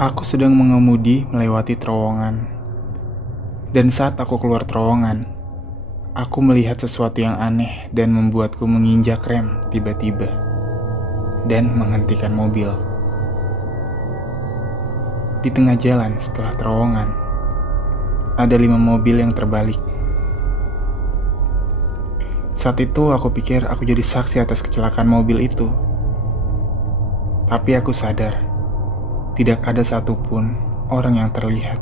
Aku sedang mengemudi melewati terowongan, dan saat aku keluar terowongan, aku melihat sesuatu yang aneh dan membuatku menginjak rem tiba-tiba dan menghentikan mobil. Di tengah jalan setelah terowongan, ada 5 mobil yang terbalik. Saat itu aku pikir aku jadi saksi atas kecelakaan mobil itu. Tapi aku sadar, tidak ada satupun orang yang terlihat.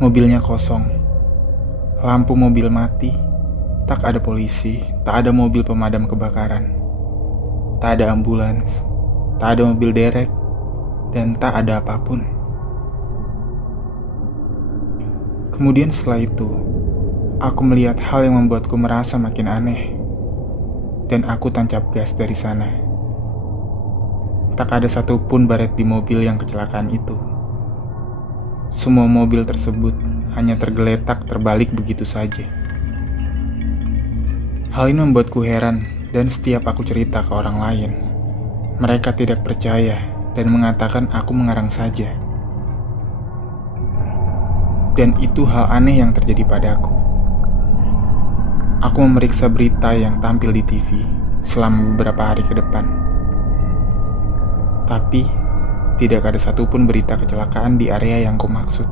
Mobilnya kosong, lampu mobil mati, tak ada polisi, tak ada mobil pemadam kebakaran, tak ada ambulans, tak ada mobil derek, dan tak ada apapun. Kemudian setelah itu, aku melihat hal yang membuatku merasa makin aneh, dan aku tancap gas dari sana. Tak ada satupun baret di mobil yang kecelakaan itu. Semua mobil tersebut hanya tergeletak terbalik begitu saja. Hal ini membuatku heran, dan setiap aku cerita ke orang lain, mereka tidak percaya dan mengatakan aku mengarang saja. Dan itu hal aneh yang terjadi padaku. Aku memeriksa berita yang tampil di TV selama beberapa hari ke depan. Tapi, tidak ada satupun berita kecelakaan di area yang kumaksud.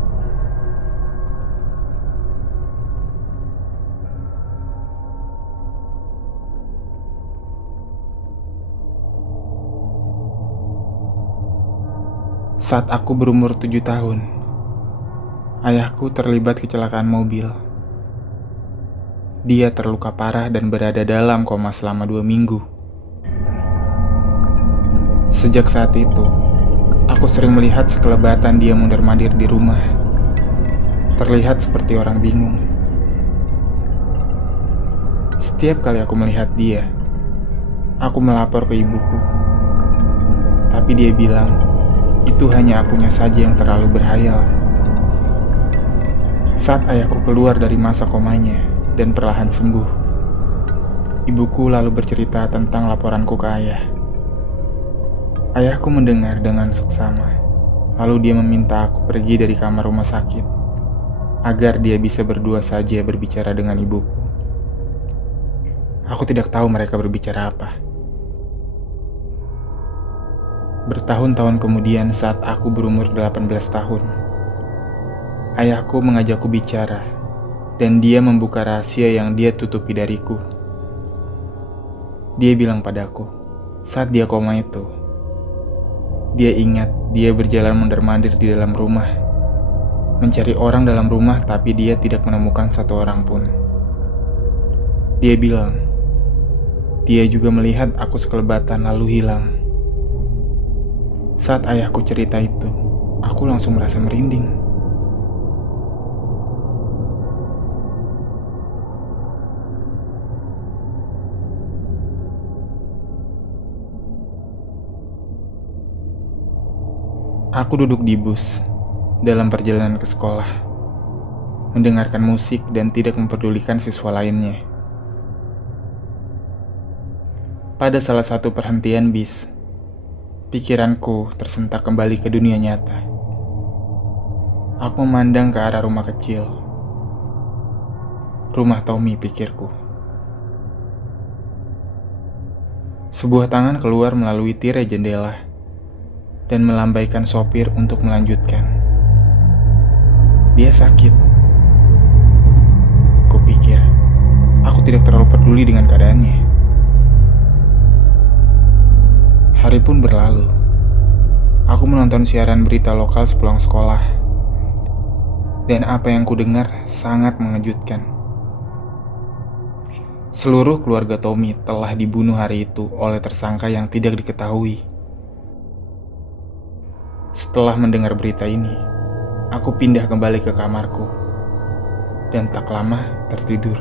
Saat aku berumur 7 tahun, ayahku terlibat kecelakaan mobil. Dia terluka parah dan berada dalam koma selama 2 minggu. Sejak saat itu, aku sering melihat sekelebatan dia mondar-mandir di rumah. Terlihat seperti orang bingung. Setiap kali aku melihat dia, aku melapor ke ibuku. Tapi dia bilang, itu hanya akunya saja yang terlalu berhayal. Saat ayahku keluar dari masa komanya dan perlahan sembuh, ibuku lalu bercerita tentang laporanku ke ayah. Ayahku mendengar dengan seksama, lalu dia meminta aku pergi dari kamar rumah sakit, agar dia bisa berdua saja berbicara dengan ibuku. Aku tidak tahu mereka berbicara apa. Bertahun-tahun kemudian saat aku berumur 18 tahun, ayahku mengajakku bicara, dan dia membuka rahasia yang dia tutupi dariku. Dia bilang padaku, saat dia koma itu, dia ingat dia berjalan mondar-mandir di dalam rumah, mencari orang dalam rumah, tapi dia tidak menemukan satu orang pun. Dia bilang, dia juga melihat aku sekelebatan lalu hilang. Saat ayahku cerita itu, aku langsung merasa merinding. Aku duduk di bus dalam perjalanan ke sekolah, mendengarkan musik dan tidak memperdulikan siswa lainnya. Pada salah satu perhentian bis, pikiranku tersentak kembali ke dunia nyata. Aku memandang ke arah rumah kecil. Rumah Tommy, pikirku. Sebuah tangan keluar melalui tirai jendela dan melambaikan sopir untuk melanjutkan. Dia sakit. Kupikir, aku tidak terlalu peduli dengan keadaannya. Hari pun berlalu. Aku menonton siaran berita lokal sepulang sekolah. Dan apa yang kudengar sangat mengejutkan. Seluruh keluarga Tommy telah dibunuh hari itu oleh tersangka yang tidak diketahui. Setelah mendengar berita ini, aku pindah kembali ke kamarku, dan tak lama tertidur.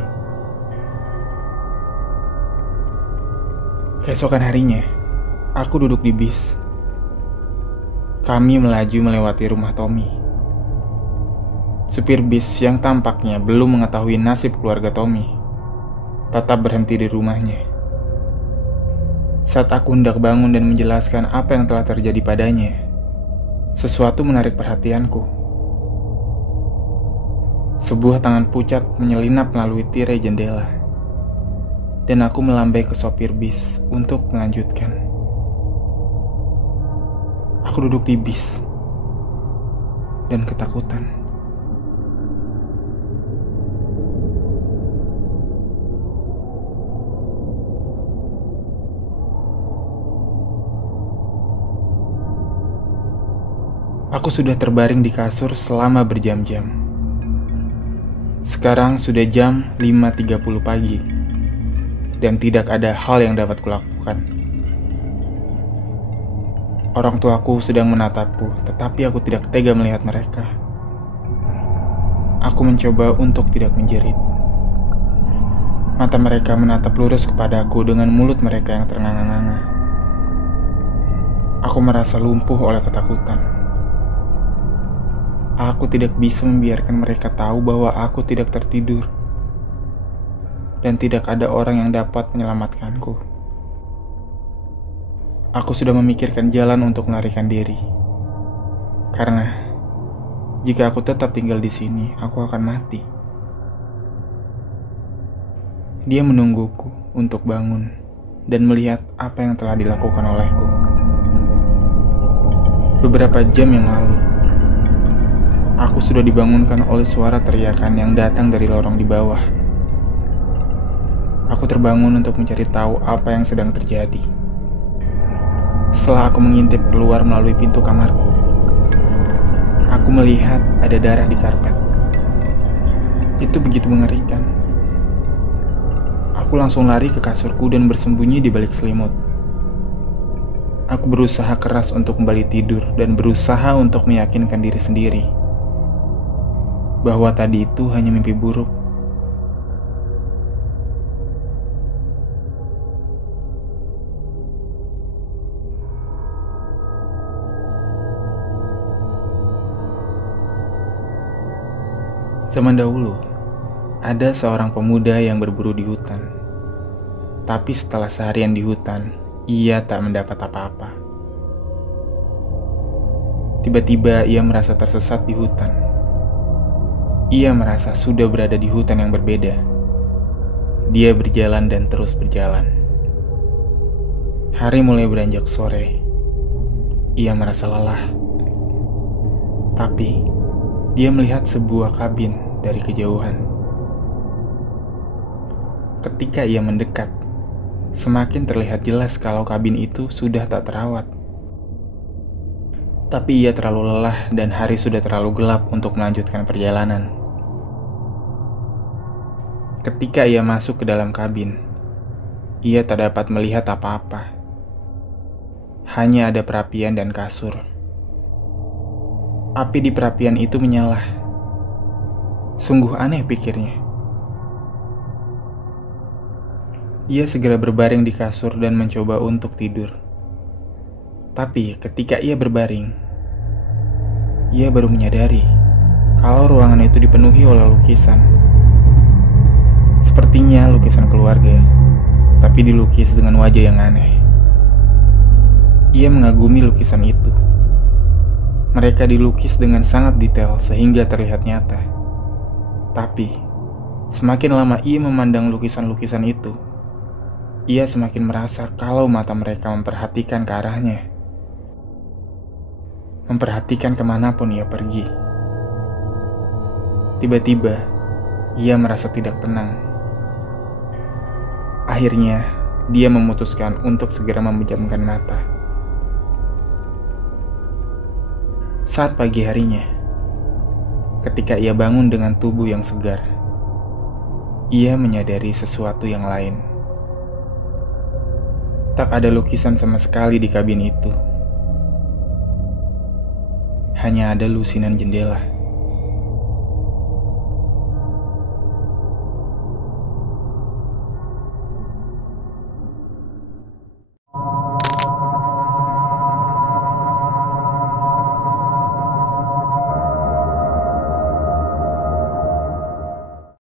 Keesokan harinya, aku duduk di bis. Kami melaju melewati rumah Tommy. Supir bis yang tampaknya belum mengetahui nasib keluarga Tommy tetap berhenti di rumahnya. Saat aku hendak bangun dan menjelaskan apa yang telah terjadi padanya, Sesuatu menarik perhatianku. Sebuah tangan pucat menyelinap melalui tirai jendela, dan aku melambai ke sopir bis untuk melanjutkan. Aku duduk di bis dan ketakutan. Aku sudah terbaring di kasur selama berjam-jam. Sekarang sudah jam 5.30 pagi, dan tidak ada hal yang dapat kulakukan. Orang tuaku sedang menatapku, tetapi aku tidak tega melihat mereka. Aku mencoba untuk tidak menjerit. Mata mereka menatap lurus kepadaku dengan mulut mereka yang ternganga-nganga. Aku merasa lumpuh oleh ketakutan. Aku tidak bisa membiarkan mereka tahu bahwa aku tidak tertidur, dan tidak ada orang yang dapat menyelamatkanku. Aku sudah memikirkan jalan untuk melarikan diri, karena jika aku tetap tinggal di sini, aku akan mati. Dia menungguku untuk bangun dan melihat apa yang telah dilakukan olehku. Beberapa jam yang lalu, aku sudah dibangunkan oleh suara teriakan yang datang dari lorong di bawah. Aku terbangun untuk mencari tahu apa yang sedang terjadi. Setelah aku mengintip keluar melalui pintu kamarku, aku melihat ada darah di karpet. Itu begitu mengerikan. Aku langsung lari ke kasurku dan bersembunyi di balik selimut. Aku berusaha keras untuk kembali tidur dan berusaha untuk meyakinkan diri sendiri bahwa tadi itu hanya mimpi buruk. Zaman dahulu, ada seorang pemuda yang berburu di hutan. Tapi setelah seharian di hutan, ia tak mendapat apa-apa. Tiba-tiba ia merasa tersesat di hutan. Ia merasa sudah berada di hutan yang berbeda. Dia berjalan dan terus berjalan. Hari mulai beranjak sore. Ia merasa lelah. Tapi dia melihat sebuah kabin dari kejauhan. Ketika ia mendekat, semakin terlihat jelas kalau kabin itu sudah tak terawat. Tapi ia terlalu lelah dan hari sudah terlalu gelap untuk melanjutkan perjalanan. Ketika ia masuk ke dalam kabin, ia tak dapat melihat apa-apa. Hanya ada perapian dan kasur. Api di perapian itu menyala. Sungguh aneh, pikirnya. Ia segera berbaring di kasur dan mencoba untuk tidur. Tapi ketika ia berbaring, ia baru menyadari kalau ruangan itu dipenuhi oleh lukisan. Sepertinya lukisan keluarga, tapi dilukis dengan wajah yang aneh. Ia mengagumi lukisan itu. Mereka dilukis dengan sangat detail sehingga terlihat nyata. Tapi, semakin lama ia memandang lukisan-lukisan itu, ia semakin merasa kalau mata mereka memperhatikan ke arahnya. Memperhatikan kemanapun ia pergi. Tiba-tiba, ia merasa tidak tenang. Akhirnya, dia memutuskan untuk segera memejamkan mata. Saat pagi harinya, ketika ia bangun dengan tubuh yang segar, ia menyadari sesuatu yang lain. Tak ada lukisan sama sekali di kabin itu. Hanya ada lusinan jendela.